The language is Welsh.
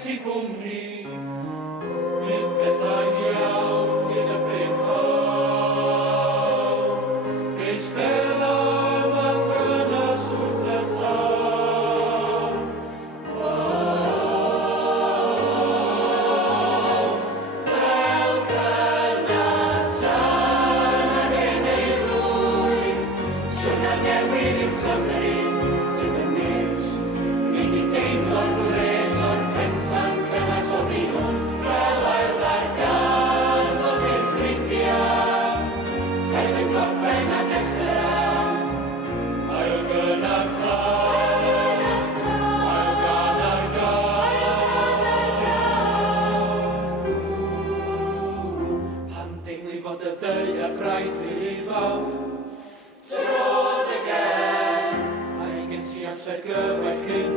ti gwmni, bydd bethau'n iawn gyda brynhaw. Eistedd am gynas wrth y taw. Fel cynnar tan ar hyn ei lwyd, siwrna newydd i'w Chymru, sydd yn nes. Nid i deimlo'n gwres o'r pensa'n cynnas o fiwn, fel ail ddargan o beth ffrindiau. Taith yn gorffen a dechrau, ail gynnar tan, ail gynnar gael. Pan deimlu fod y ddau braidd rhy fawr, Trod again, a'i gen ti amser gyfell cyn